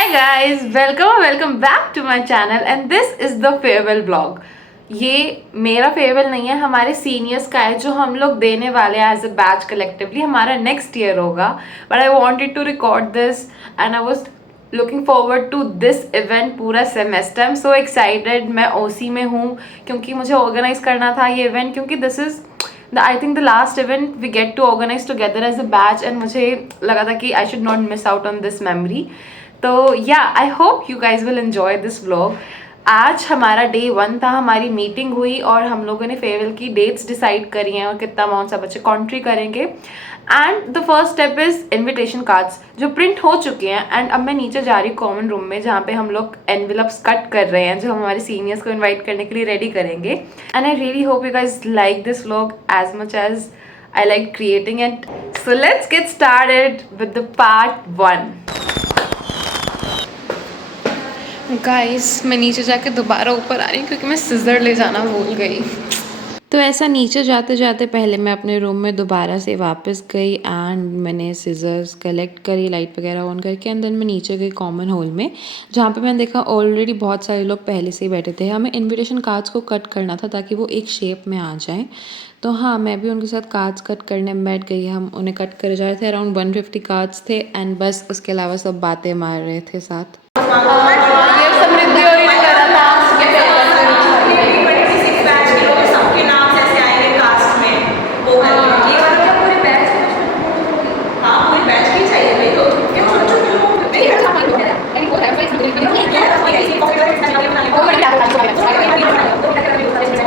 Hi guys, welcome back to my channel and this is the farewell vlog. ये मेरा farewell नहीं है, हमारे सीनियर्स का है जो हम लोग देने वाले हैं एज अ बैच कलेक्टिवली. हमारा नेक्स्ट ईयर होगा, but I wanted to record this and I was looking forward to this event पूरा semester. I am so excited. मैं ओसी में हूँ क्योंकि मुझे ऑर्गेनाइज करना था ये इवेंट, क्योंकि this is I think the last event we get to organise together as a batch and मुझे लगा था कि I should not miss out on this memory. तो yeah I hope you guys will enjoy this vlog. आज हमारा day 1 था, हमारी meeting हुई और हम लोगों ने फेयरवेल की डेट्स डिसाइड करी हैं और कितना अमाउंट सब बच्चे कॉन्ट्री करेंगे. And the first step is invitation cards जो प्रिंट हो चुके हैं. एंड अब मैं नीचे जा रही कॉमन रूम में जहाँ पे हम लोग एनवेलप्स कट कर रहे हैं जो हम हमारे सीनियर्स को इन्वाइट करने के लिए रेडी करेंगे. And I really hope you guys like this vlog as much as I like creating it. So let's get started with the part 1. Guys मैं नीचे जाके दोबारा ऊपर आ रही हूँ क्योंकि मैं सिजर ले जाना भूल गई. तो ऐसा नीचे जाते जाते पहले मैं अपने रूम में दोबारा से वापस गई एंड मैंने सिजर्स कलेक्ट करी, लाइट वगैरह ऑन करके. एंड देन मैं नीचे गई कॉमन हॉल में जहाँ पे मैंने देखा ऑलरेडी बहुत सारे लोग पहले से ही बैठे थे. हमें इनविटेशन कार्ड्स को कट करना था ताकि वो एक शेप में आ जाए. तो हाँ, मैं भी उनके साथ कार्ड्स कट करने में बैठ गई. हम उन्हें कट करे जा रहे थे. अराउंड 150 कार्ड्स थे एंड बस उसके अलावा सब बातें मार रहे थे साथ.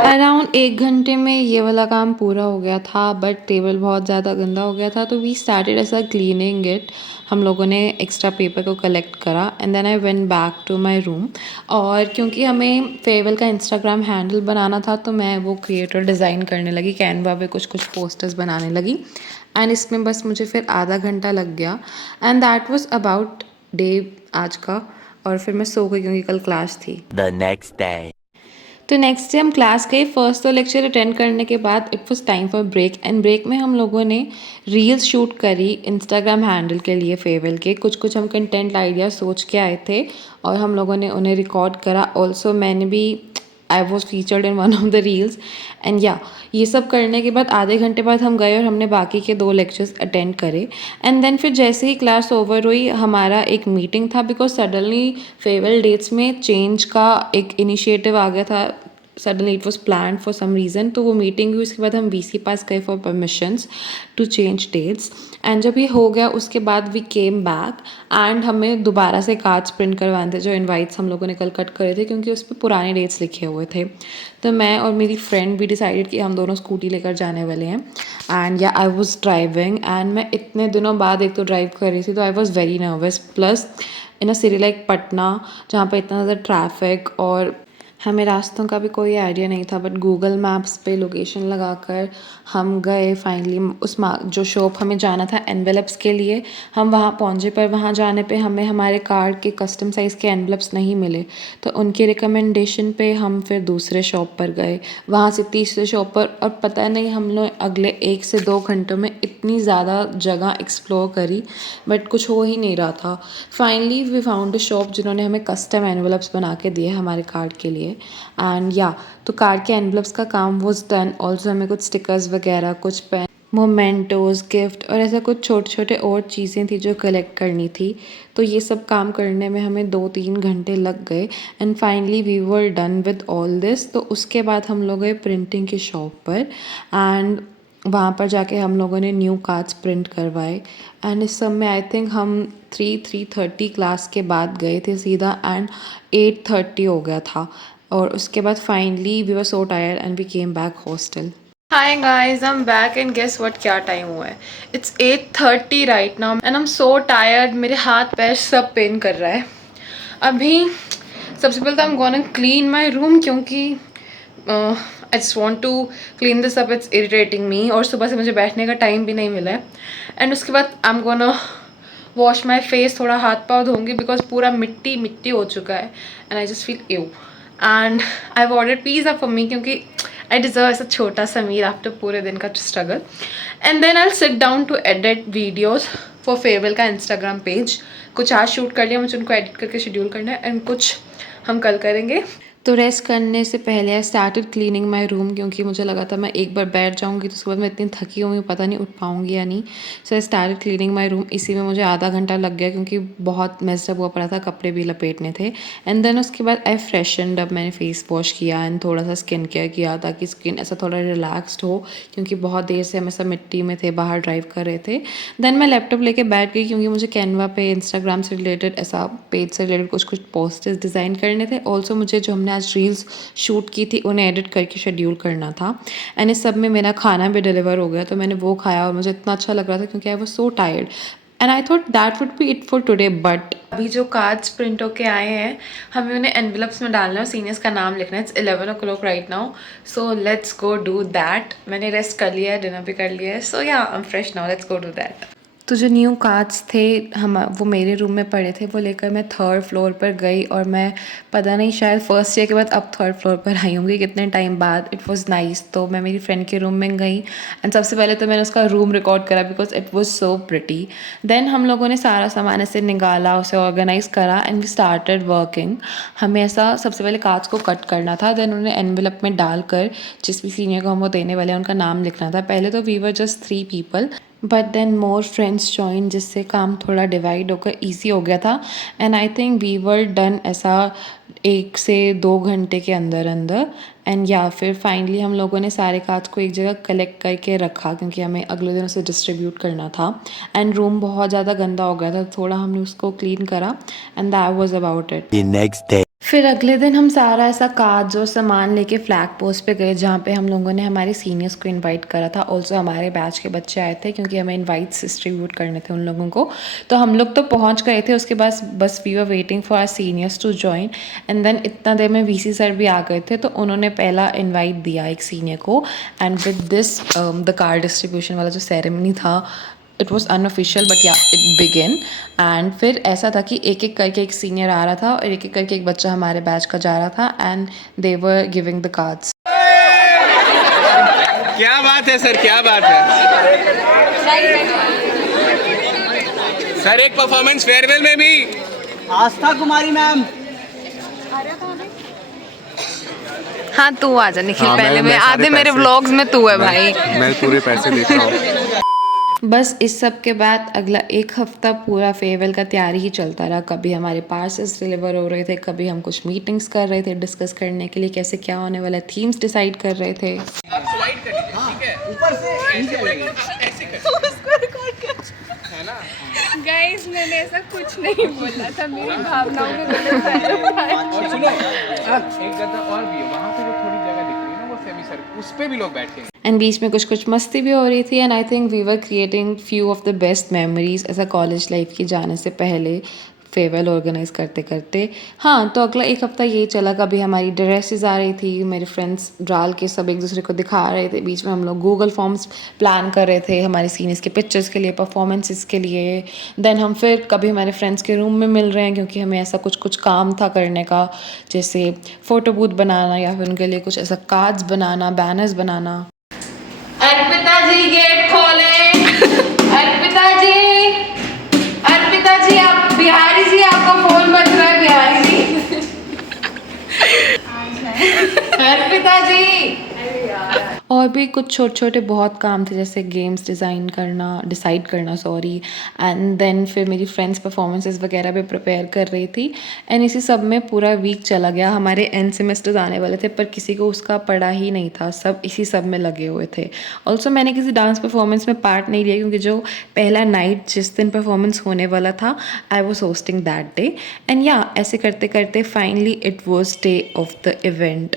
अराउंड 1 घंटे में ये वाला काम पूरा हो गया था, बट टेबल बहुत ज़्यादा गंदा हो गया था तो वी स्टार्टेड ऐसा क्लीनिंग इट. हम लोगों ने एक्स्ट्रा पेपर को कलेक्ट करा and then I went back to my room. और क्योंकि हमें फेयरवेल का इंस्टाग्राम हैंडल बनाना था तो मैं वो क्रिएट और डिज़ाइन करने लगी. कैनवा पे कुछ पोस्टर्स बनाने लगी एंड इसमें बस मुझे फिर आधा घंटा लग गया and that was about day आज का. और फिर मैं सो गई क्योंकि कल क्लास थी. The next day. तो नेक्स्ट डे हम क्लास गए. फर्स्ट तो लेक्चर अटेंड करने के बाद it was time for break and break में हम लोगों ने रील्स शूट करी इंस्टाग्राम हैंडल के लिए फेयरवेल के. कुछ हम कंटेंट आइडिया सोच के आए थे और हम लोगों ने उन्हें रिकॉर्ड करा. ऑल्सो मैंने भी I was featured in one of the reels and या ये सब करने के बाद आधे घंटे बाद हम गए और हमने बाकी के 2 लेक्चर्स अटेंड करे. एंड देन फिर जैसे ही क्लास ओवर हुई हमारा एक मीटिंग था बिकॉज सडनली फेयरवेल डेट्स में चेंज का एक इनिशिएटिव आ गया था. Suddenly it was plan for some reason. तो वो मीटिंग हुई, उसके बाद हम वीसी पास गए for permissions to change dates. And जब ये हो गया उसके बाद वी केम बैक एंड हमें दोबारा से कार्ड्स प्रिंट करवाने थे जो इनवाइट्स हम लोगों ने कल कट करे थे क्योंकि उस पर पुराने डेट्स लिखे हुए थे. तो मैं और मेरी फ्रेंड भी डिसाइडेड कि हम दोनों स्कूटी लेकर जाने वाले हैं. एंड या आई वॉज ड्राइविंग एंड मैं इतने दिनों बाद एक तो ड्राइव कर रही थी तो I was very nervous. Plus in a city like Patna जहाँ पर इतना ज़्यादा ट्रैफिक और हमें रास्तों का भी कोई आइडिया नहीं था, बट गूगल मैप्स पे लोकेशन लगाकर हम गए फाइनली उस जो शॉप हमें जाना था एनवेलप्स के लिए. हम वहाँ पहुँचे पर वहाँ जाने पे हमें हमारे कार्ड के कस्टम साइज़ के एनवेलप्स नहीं मिले. तो उनके रिकमेंडेशन पे हम फिर दूसरे शॉप पर गए, वहाँ से तीसरे शॉप पर. और पता नहीं हम लोग अगले 1 से 2 घंटों में इतनी ज़्यादा जगह एक्सप्लोर करी बट कुछ हो ही नहीं रहा था. Finally we found a shop जिन्होंने हमें कस्टम एनवेलप्स बना के दिए हमारे कार्ड के लिए. एंड या तो कार्ड के एनवलप्स का काम वॉज डन. ऑल्सो हमें कुछ स्टिकर्स वगैरह, कुछ पेन, मोमेंटोज, गिफ्ट और ऐसा कुछ छोटे छोटे और चीज़ें थी जो कलेक्ट करनी थी. तो ये सब काम करने में हमें 2-3 घंटे लग गए and finally we were done with all this. तो उसके बाद हम लोग गए प्रिंटिंग की शॉप पर एंड वहाँ पर जाके हम लोगों ने न्यू कार्ड्स प्रिंट करवाए. एंड इस सब में आई थिंक हम 3:30 क्लास के बाद गए थे सीधा एंड 8:30 हो गया था. और उसके बाद finally we were so tired and we came back hostel. Hi guys, I am back and guess what क्या टाइम हुआ है. It's 8:30 right now and I am so tired. मेरे हाथ पैर सब पेन कर रहा है. अभी सबसे पहले तो I am gonna clean my room क्योंकि I just want to clean this up. It's irritating me. और सुबह से मुझे बैठने का टाइम भी नहीं मिला है. एंड उसके बाद आई am gonna wash my face, थोड़ा हाथ पाँव धोंगी बिकॉज पूरा मिट्टी मिट्टी हो चुका है and I just feel you. And I order pizza for me क्योंकि आई डिज़र्व ऐसा छोटा सा मील आफ्टर पूरे दिन का struggle. And then I sit down to edit videos for farewell का इंस्टाग्राम पेज. कुछ आज शूट कर लिया, मुझे उनको एडिट करके शेड्यूल करना है, एंड कुछ हम कल करेंगे. तो रेस्ट करने से पहले आई स्टार्टेड क्लीनिंग माई रूम, क्योंकि मुझे लगा था मैं एक बार बैठ जाऊँगी तो उसके बाद मैं इतनी थकी हुई हूँ, पता नहीं उठ पाऊँगी या नहीं. So I started cleaning my room. इसी में मुझे आधा घंटा लग गया क्योंकि बहुत मेस्ड हुआ पड़ा था, कपड़े भी लपेटने थे. एंड देन उसके बाद आई फ्रेशनड अप. मैंने फेस वॉश किया एंड थोड़ा सा स्किन केयर किया ताकि स्किन ऐसा थोड़ा रिलैक्सड हो, क्योंकि बहुत देर से हम ऐसा मिट्टी में थे, बाहर ड्राइव कर रहे थे. देन मैं लैपटॉप लेके बैठ गई क्योंकि मुझे कैनवा पे इंस्टाग्राम से रिलेटेड ऐसा पेज से रिलेटेड कुछ कुछ पोस्टर्स डिज़ाइन करने थे. ऑल्सो मुझे जो हमने आज रील्स शूट की थी उन्हें एडिट करके शेड्यूल करना था. एंड इस सब में मेरा खाना भी डिलीवर हो गया, तो मैंने वो खाया और मुझे इतना अच्छा लग रहा था क्योंकि I was so tired. And I thought that would be it for today. But अभी जो कार्ड्स प्रिंट होके आए हैं, हमें उन्हें एनवेलप्स में डालना है और सीनियर्स का नाम लिखना है. It's 11 o'clock right now, so let's go do that. मैंने रेस्ट कर लिया है, डिनर भी कर लिया है, सो या I am fresh now, let's go do that. तो जो न्यू कार्ड्स थे हम वो मेरे रूम में पड़े थे, वो लेकर मैं 3rd फ्लोर पर गई. और मैं पता नहीं शायद फर्स्ट ईयर के बाद अब 3rd फ्लोर पर आई होंगी कितने टाइम बाद. It was nice. तो मैं मेरी फ्रेंड के रूम में गई एंड सबसे पहले तो मैंने उसका रूम रिकॉर्ड करा because it was so pretty. Then हम लोगों ने सारा सामान ऐसे निकाला, उसे ऑर्गेनाइज करा एंड वी स्टार्टेड वर्किंग. हमें ऐसा सबसे पहले कार्ड्स को कट करना था, देन उन्हें एनवेलप में डालकर जिस भी सीनियर को हम वो देने वाले हैं उनका नाम लिखना था. पहले तो we were just 3 people, but then more friends join, जिससे काम थोड़ा डिवाइड होकर ईजी हो गया था. And I think we were done ऐसा 1 से 2 घंटे के अंदर अंदर. एंड या फिर फाइनली हम लोगों ने सारे कार्ड्स को एक जगह कलेक्ट करके रखा क्योंकि हमें अगले दिन उसे डिस्ट्रीब्यूट करना था. एंड रूम बहुत ज़्यादा गंदा हो गया था, थोड़ा हमने उसको क्लीन करा and that was about it. Next day फिर अगले दिन हम सारा ऐसा कार्ड्स और सामान लेके फ्लैग पोस्ट पे गए जहाँ पे हम लोगों ने हमारे सीनियर्स को इनवाइट करा था. ऑल्सो हमारे बैच के बच्चे आए थे क्योंकि हमें इनवाइट्स डिस्ट्रीब्यूट करने थे उन लोगों को. तो हम लोग तो पहुँच गए थे, उसके बाद बस we were waiting for our seniors to join. And then इतना देर में वीसी सर भी आ गए थे, तो उन्होंने पहला इन्वाइट दिया एक सीनियर को. And with this the card distribution वाला जो सेरेमनी था, इट वॉज अनऑफिशियल बट या इट बिगिन. एंड फिर ऐसा था कि एक एक करके एक सीनियर आ रहा था और एक एक करके एक बच्चा हमारे बैच का जा रहा था and they were giving the cards. क्या बात है सर, क्या बात है सर. एक परफॉर्मेंस फेयरवेल में भी आस्था कुमारी मैम. हाँ तू आ जा निखिल. हाँ, पहले मैं मैं सारे आधे मेरे पैसे- व्लॉग्स में तू है भाई. मैं पूरे पैसे देता हूँ. बस इस सब के बाद अगला 1 हफ्ता पूरा फेयरवेल का तैयारी ही चलता रहा. कभी हमारे पार्सल्स डिलीवर हो रहे थे, कभी हम कुछ मीटिंग्स कर रहे थे डिस्कस करने के लिए कैसे क्या होने वाला है, थीम्स डिसाइड कर रहे थे. ऊपर से नीचे लगेगी. गाइस मैंने ऐसा कुछ नहीं बोला था, मेरी भावनाओं में मैंने और सुनो, एक गद्दा और भी है वहाँ पे, जो थोड़ी जगह दिख रही है ना वो सेमी सर्कल, उस पे भी लोग बैठेंगे. एंड बीच में कुछ कुछ मस्ती भी हो रही थी. And I think we were creating few of the best memories ऐसा कॉलेज लाइफ की जाने से पहले फेयरवेल ऑर्गेनाइज करते करते. हाँ तो अगला 1 हफ्ता ये चला. कभी हमारी ड्रेसेस आ रही थी, मेरे फ्रेंड्स डाल के सब एक दूसरे को दिखा रहे थे. बीच में हम लोग गूगल फॉर्म्स प्लान कर रहे थे हमारे सीनियर्स के पिक्चर्स के लिए, परफॉर्मेंसेस के लिए. देन हम फिर कभी हमारे फ्रेंड्स के रूम में मिल रहे हैं क्योंकि हमें ऐसा कुछ कुछ काम था करने का, जैसे फ़ोटो बूथ बनाना या फिर उनके लिए कुछ ऐसा कार्ड्स बनाना, बैनर्स बनाना. अर्पिता जी गेट खोलें. अर्पिता जी, अर्पिता जी, आप बिहारी जी, आपका फोन बज रहा है. बिहारी जी, अर्पिता जी. और भी कुछ छोटे छोटे बहुत काम थे जैसे गेम्स डिसाइड करना सॉरी. एंड देन फिर मेरी फ्रेंड्स परफॉर्मेंसेस वगैरह भी प्रिपेयर कर रही थी. एंड इसी सब में पूरा वीक चला गया. हमारे एंड सेमेस्टर्स आने वाले थे पर किसी को उसका पड़ा ही नहीं था, सब इसी सब में लगे हुए थे. ऑल्सो मैंने किसी डांस परफॉर्मेंस में पार्ट नहीं लिया क्योंकि जो पहला नाइट जिस दिन परफॉर्मेंस होने वाला था I was hosting that day. And या ऐसे करते करते finally it was day of the event.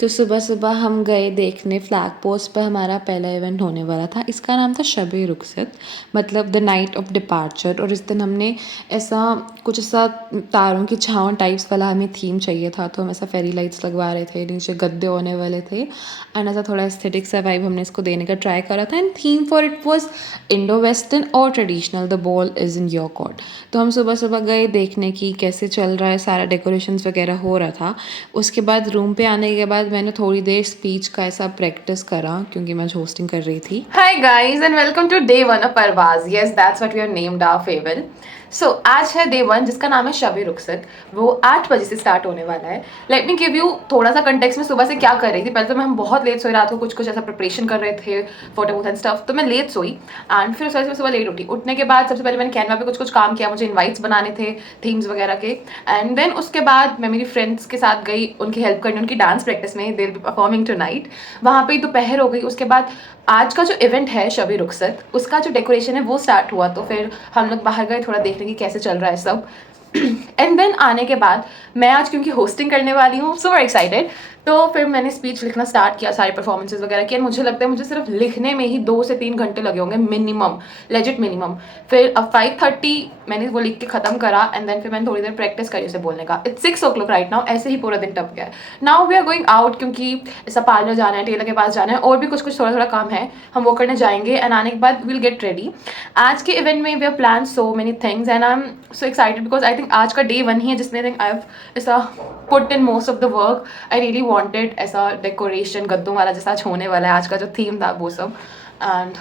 तो सुबह सुबह हम गए देखने फ्लैग पोस्ट पर हमारा पहला इवेंट होने वाला था. इसका नाम था शब-ए रुखसत, मतलब द नाइट ऑफ डिपार्चर. और इस दिन हमने ऐसा कुछ ऐसा तारों की छाँव टाइप्स वाला हमें थीम चाहिए था, तो हम ऐसा फेरी लाइट्स लगवा रहे थे, नीचे गद्दे होने वाले थे. एंड ऐसा थोड़ा एस्थेटिक सा वाइब हमने इसको देने का ट्राई करा था. And theme for it was Indo western और traditional, the ball is in your court. तो हम सुबह सुबह गए देखने की कैसे चल रहा है, सारा डेकोरेशंस वगैरह हो रहा था. उसके बाद रूम पे आने आने के बाद मैंने थोड़ी देर स्पीच का ऐसा प्रैक्टिस करा क्योंकि मैं होस्टिंग कर रही थी। Hi guys and welcome to day 1 of Parvaz. Yes, that's what we have named our farewell. So आज है day 1 जिसका नाम है शबे रुखसत। वो 8 बजे से स्टार्ट होने वाला है। लेट मी गिव यू थोड़ा सा कंटेक्स्ट में सुबह से क्या कर रही थी। पहले तो हम बहुत लेट सोई, रात को कुछ ऐसा प्रिपरेशन कर रहे थे फोटो बूथ एंड स्टफ, तो मैं लेट सोई एंड फिर उस वजह से सुबह लेट उठी। उठने के बाद सबसे पहले मैंने कैनवा पे कुछ काम किया, मुझे इन्वाइट्स बनाने थे थीम्स वगैरह के, एंड देन उसके बाद मैं मेरी फ्रेंड्स के साथ गई उनकी हेल्प करने, उनकी डांस प्रैक्टिस में। They will be performing tonight. वहाँ पे दोपहर हो गई। उसके बाद आज का जो इवेंट है शबे रुखसत, उसका जो डेकोरेशन है वो स्टार्ट हुआ, तो फिर हम लोग बाहर गए थोड़ा देखने की कैसे चल रहा है सब। एंड देन आने के बाद मैं आज क्योंकि होस्टिंग करने वाली हूँ, सो एक्साइटेड, तो फिर मैंने स्पीच लिखना स्टार्ट किया, सारी परफॉर्मेंसेज वगैरह की। मुझे लगता है मुझे सिर्फ लिखने में ही 2 से 3 घंटे लगे होंगे मिनिमम, लेजिट मिनिमम। फिर अब 5:30 मैंने वो लिख के ख़त्म करा एंड देन फिर मैंने थोड़ी देर प्रैक्टिस करी उसे बोलने का। It's 6 o'clock right now. ऐसे ही पूरा दिन टप गया है। Now we are going out क्योंकि ऐसा पार्लर जाना है, टेलर के पास जाना है, और भी कुछ थोड़ा काम है, हम वो करने जाएंगे एंड आने के बाद विल गेट रेडी। आज के इवेंट में we are plan so many things and I am so excited because I think आज का day 1 ही है जिसमें आई हैव ऐसा put in most of the work. I really wanted ऐसा डेकोरेशन गद्दों वाला जैसा आज होने वाला है, आज का जो थीम था वो सब। एंड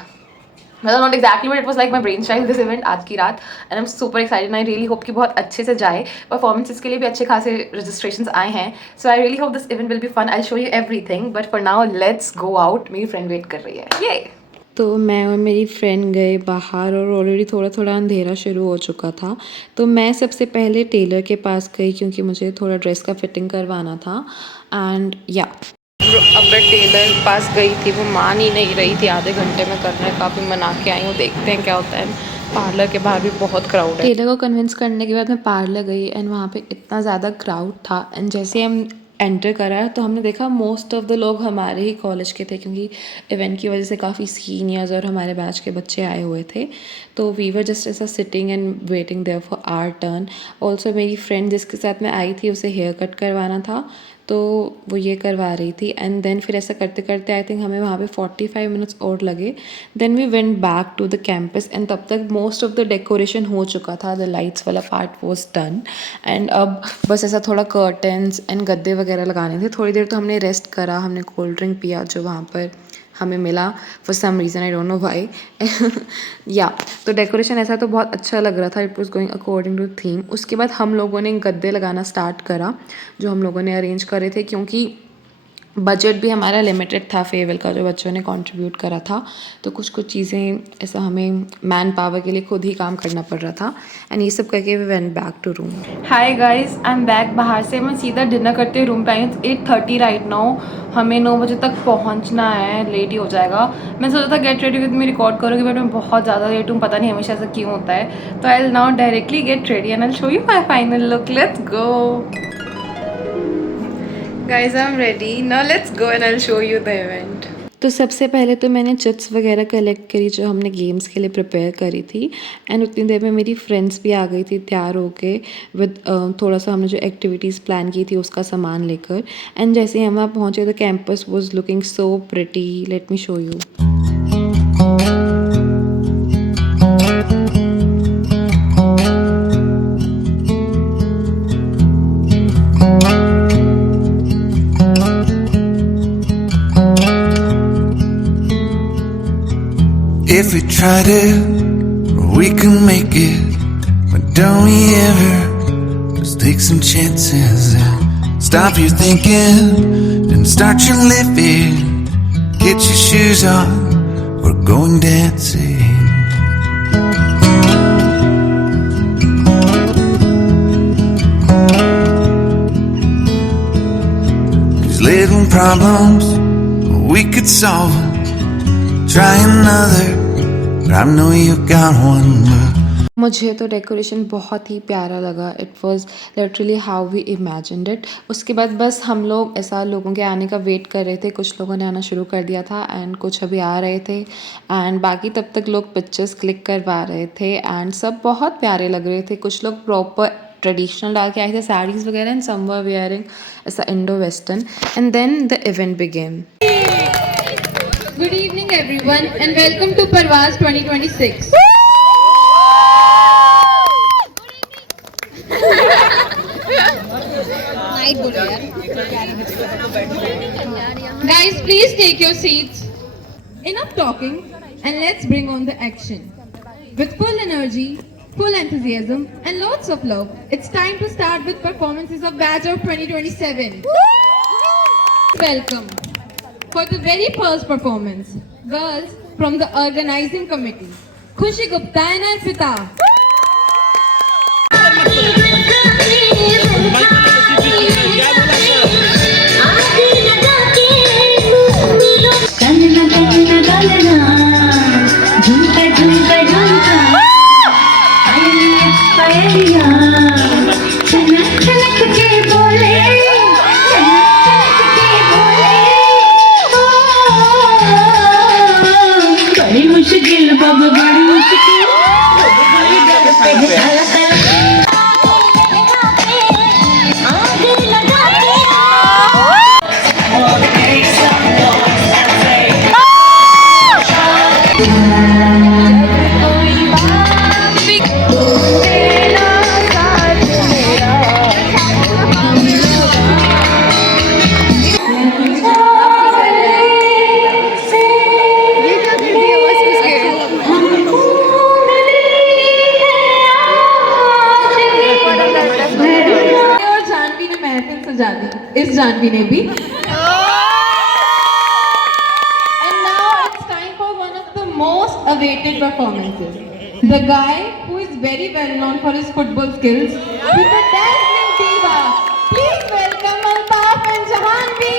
मतलब not exactly but it was like my brain child this event आज की रात, and I am super excited. I really hope कि बहुत अच्छे से जाए। परफॉर्मेंसेस के लिए भी अच्छे खासे रजिस्ट्रेशंस आए हैं, so I really hope this event will be fun. I show you everything, but for now let's go out. मेरी फ्रेंड वेट कर रही है। ये तो मैं और मेरी फ्रेंड गए बाहर और ऑलरेडी थोड़ा अंधेरा शुरू हो चुका था। तो मैं सबसे पहले टेलर के पास गई क्योंकि मुझे थोड़ा ड्रेस का फिटिंग करवाना था। एंड या अब मैं टेलर पास गई थी, वो मान ही नहीं रही थी आधे घंटे में करना है, काफ़ी मना के आई हूँ, देखते हैं क्या होता है। पार्लर के बाहर भी बहुत क्राउड है। टेलर को कन्विंस करने के बाद मैं पार्लर गई एंड वहाँ पे इतना ज़्यादा क्राउड था, एंड जैसे हम एंटर करा तो हमने देखा मोस्ट ऑफ द लोग हमारे ही कॉलेज के थे क्योंकि इवेंट की वजह से काफ़ी सीनियर्स और हमारे बैच के बच्चे आए हुए थे। तो वी वर जस्ट ऐसा sitting and waiting there for our turn. Also मेरी फ्रेंड जिसके साथ मैं आई थी उसे हेयर कट करवाना था, तो वो ये करवा रही थी। एंड देन फिर ऐसा करते करते आई थिंक हमें वहाँ पे 45 मिनट्स और लगे। Then we went back to the campus and तब तक मोस्ट ऑफ द डेकोरेशन हो चुका था, द लाइट्स वाला पार्ट वॉज डन। एंड अब बस ऐसा थोड़ा कर्टन्स एंड गद्दे वगैरह लगाने थे। थोड़ी देर तो हमने रेस्ट करा, हमने कोल्ड ड्रिंक पिया जो वहाँ पर हमें मिला for some reason, I don't know why. या तो डेकोरेशन ऐसा तो बहुत अच्छा लग रहा था, it was going according to theme. उसके बाद हम लोगों ने गद्दे लगाना स्टार्ट करा जो हम लोगों ने अरेंज करे थे, क्योंकि बजट भी हमारा लिमिटेड था फेयरवेल का जो बच्चों ने कंट्रीब्यूट करा था। तो कुछ चीज़ें ऐसा हमें मैन पावर के लिए खुद ही काम करना पड़ रहा था, एंड ये सब करके we went back to room. Hi guys, I am back. बाहर से मैं सीधा डिनर करते रूम पे आई हूँ। 8:30 राइट नाउ। हमें 9 बजे तक पहुँचना है, लेट ही हो जाएगा। मैं सोचा था get ready with me record करोगे, बट मैं बहुत ज़्यादा लेट हूँ, पता नहीं हमेशा ऐसा क्यों होता है। तो I will now directly get ready and I will show you my final look. Let's go guys, I'm ready. Now let's go and I'll show you the event. तो सबसे पहले तो मैंने चिट्स वगैरह कलेक्ट करी जो हमने गेम्स के लिए प्रिपेयर करी थी, एंड उतनी देर में मेरी फ्रेंड्स भी आ गई थी तैयार होके विद थोड़ा सा हमने जो एक्टिविटीज़ प्लान की थी उसका सामान लेकर। एंड जैसे ही हम वहाँ पहुँचे the campus was looking so pretty. Let me show you. If we tried it, we can make it. But don't we ever just take some chances and stop your thinking and start your living? Get your shoes on, we're going dancing. 'Cause little problems, we could solve them. Try another, but I know you got one more. मुझे तो decoration बहुत ही प्यारा लगा। It was literally how we imagined it. उसके बाद बस हम लोग ऐसा लोगों के आने का वेट कर रहे थे। कुछ लोगों ने आना शुरू कर दिया था एंड कुछ अभी आ रहे थे, एंड बाकी तब तक लोग पिक्चर्स क्लिक करवा रहे थे एंड सब बहुत प्यारे लग रहे थे। कुछ लोग प्रॉपर ट्रेडिशनल डाल के आए थे, साड़ीज़ वगैरह, एंड सम वर वेयरिंग ऐसा Indo western. And then the event began. Good evening everyone and welcome to Parvaz 2026. Guys, please take your seats. Enough talking and let's bring on the action. With full energy, full enthusiasm and lots of love, it's time to start with performances of Batch of 2027. Welcome. For the very first performance, girls from the organizing committee, Khushi Gupta and Arpita. बड़ी मुश्किल बाबा बड़ी मुश्किल और जानवी ने महफिल सजा दी, इस जानवी ने भी. And now it's time for one of the most awaited performances. The guy who is very well known for his football skills with a dazzling diva. Please welcome Altaf and Jahanvi.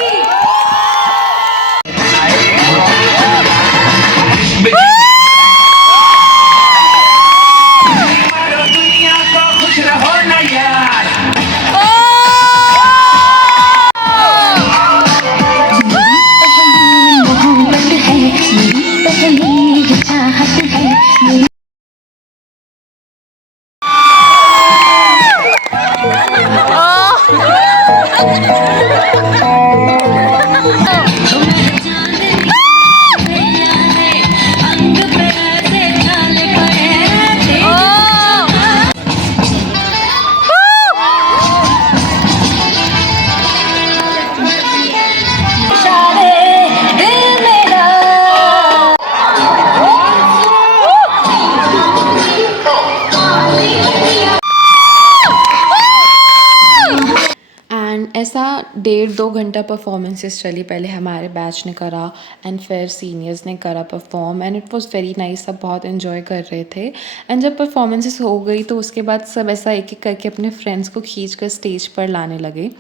And ऐसा 1.5-2 घंटा performances चली. पहले हमारे batch ने करा and फिर seniors ने करा perform and it was very nice. सब बहुत एंजॉय कर रहे थे. एंड जब परफॉर्मेंसेस हो गई तो उसके बाद सब ऐसा एक एक करके अपने फ्रेंड्स को खींच कर स्टेज पर लाने लगे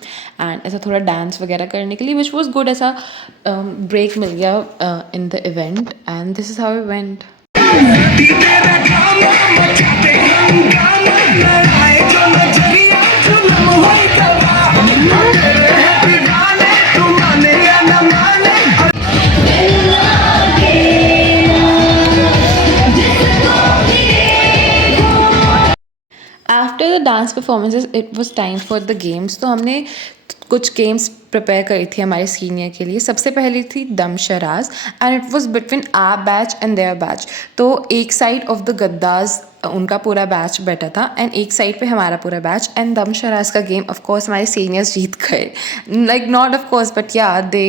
एंड ऐसा थोड़ा डांस वगैरह करने के लिए विच वॉज गुड. ऐसा ब्रेक मिल गया in the event and this is how it went. After the dance performances it was time for the games. तो हमने कुछ गेम्स प्रिपेयर करी थी हमारे सीनियर के लिए. सबसे पहली थी dumb charades and it was between our batch and their batch. तो एक साइड ऑफ द गद्दाज उनका पूरा बैच बैठा था एंड एक साइड पे हमारा पूरा बैच. एंड दम शराज का गेम ऑफ कोर्स हमारे सीनियर्स जीत गए. Like not of course but yeah they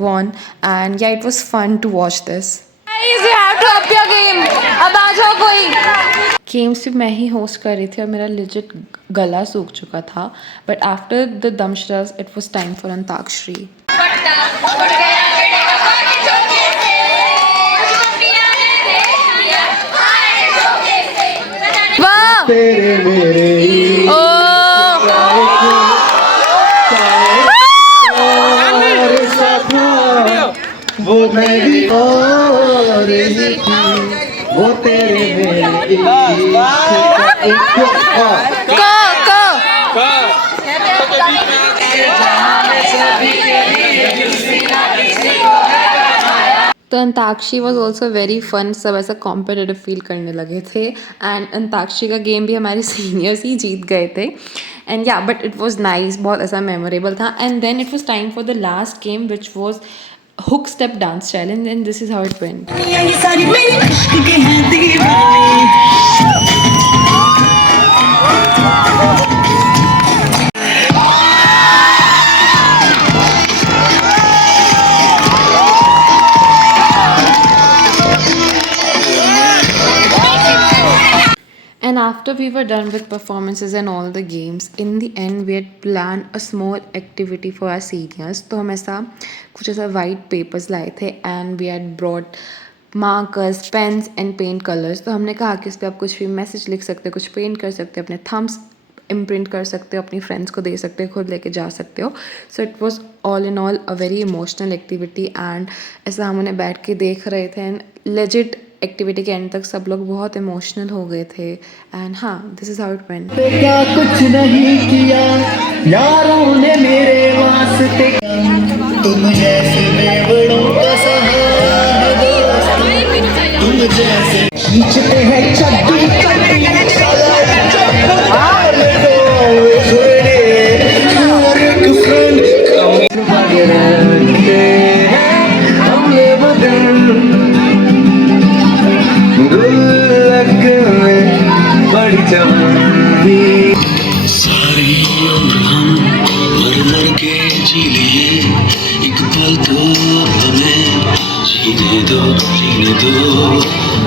won and yeah it was fun to watch this. अब आ जाओ कोई. गेम्स भी मैं ही होस्ट कर रही थी और मेरा लिजिट गला सूख चुका था. But after the dumb charades it was time for antakshari. वो मेरी और वो तेरे मेरे तो antakshari was also very fun. सब ऐसा कॉम्पिटिटिव फील करने लगे थे एंड अंताक्षरी का गेम भी हमारे सीनियर्स ही जीत गए थे. एंड या बट इट वॉज नाइस. बहुत ऐसा मेमोरेबल था. And then it was time for the last game which was hook step dance challenge and this is how it went. After we were done with performances and all the games, in the end we had planned a small activity for our seniors. तो हम ऐसा कुछ ऐसा white papers लाए थे and we had brought markers, pens and paint colors. तो हमने कहा कि इस पर आप कुछ भी मैसेज लिख सकते हो, कुछ पेंट कर सकते हो, अपने थम्स इम्प्रिंट कर सकते हो, अपनी फ्रेंड्स को दे सकते हो, खुद लेके जा सकते हो. So it was all in all a very emotional activity and ऐसा हम उन्हें बैठ के देख रहे थे एंड लेजिट एक्टिविटी के एंड तक सब लोग बहुत इमोशनल हो गए थे एंड हाँ this is how it went. क्या कुछ नहीं किया यारों ने मेरे वास्ते, तुम जैसे बेवड़ों का सहारा है दोस्त, तुम जैसे खींचते हैं चड्डी चड्डी सारी उम्र हम मर मर के जी लिए, एक पल तो हमें जीने दो.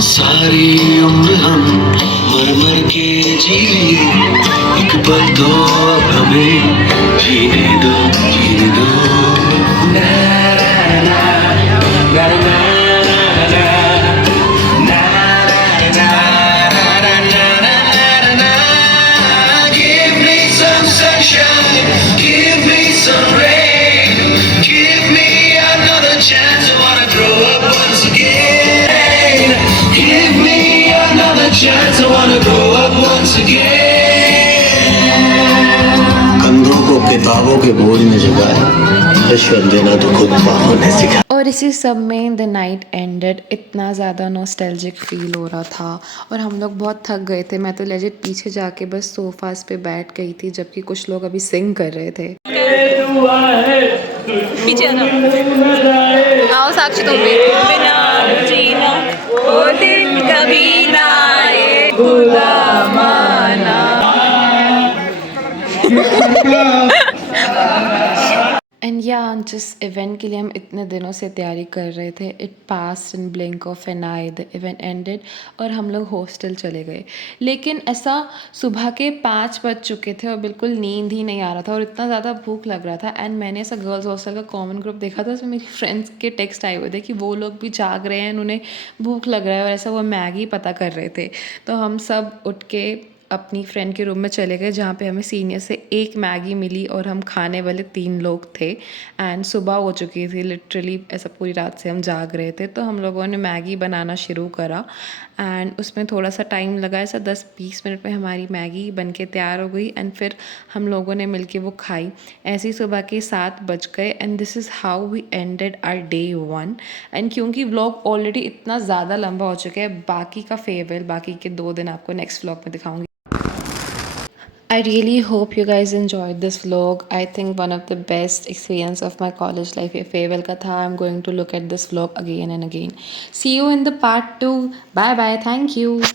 सारी उम्र हम मर मर के जी लिए, एक पल तो हमें जीने दो. ना ना ना ना ना sunshine, give me some rain, give me another chance. I wanna grow up once again. Give me another chance. I wanna grow up once again. कंधों को किताबों के बोझ ने झुकाया, रिश्वत देना तो खुद बाहों ने सिखाया. और इसी सब में द नाइट एंडेड. इतना ज़्यादा नॉस्टैल्जिक फील हो रहा था और हम लोग बहुत थक गए थे. मैं तो लेजिट पीछे जाके बस सोफास पे बैठ गई थी जबकि कुछ लोग अभी सिंग कर रहे थे. पीछे आओ साक्षी तुम भी. बिना जीना वो दिन कभी ना आए खुदा माना. एंड या जिस इवेंट के लिए हम इतने दिनों से तैयारी कर रहे थे, it pass in blink of an eye. The event ended और हम लोग हॉस्टल चले गए. लेकिन ऐसा सुबह के 5 बज चुके थे और बिल्कुल नींद ही नहीं आ रहा था और इतना ज़्यादा भूख लग रहा था. एंड मैंने ऐसा गर्ल्स हॉस्टल का कॉमन ग्रुप देखा था, उसमें मेरी फ्रेंड्स के टेक्स्ट आए हुए थे कि वो लोग भी जाग रहे हैं, उन्हें भूख लग रहा है और ऐसा वो मैगी पता कर रहे थे. तो हम सब उठ के अपनी फ्रेंड के रूम में चले गए जहाँ पे हमें सीनियर से एक मैगी मिली और हम खाने वाले 3 लोग थे. एंड सुबह हो चुकी थी लिटरली, ऐसा पूरी रात से हम जाग रहे थे. तो हम लोगों ने मैगी बनाना शुरू करा एंड उसमें थोड़ा सा टाइम लगा, ऐसा 10-20 मिनट में हमारी मैगी बन के तैयार हो गई एंड फिर हम लोगों ने मिलके वो खाई. ऐसे ही सुबह के 7 बज गए and this is how we ended our day 1. And क्योंकि व्लॉग ऑलरेडी इतना ज़्यादा लंबा हो चुका है, बाकी का फेयरवेल बाकी के 2 दिन आपको नेक्स्ट व्लॉग में दिखाऊंगी. I really hope you guys enjoyed this vlog. I think one of the best experience of my college life ये farewell का था. I'm going to look at this vlog again and again. See you in the part 2. Bye bye. Thank you.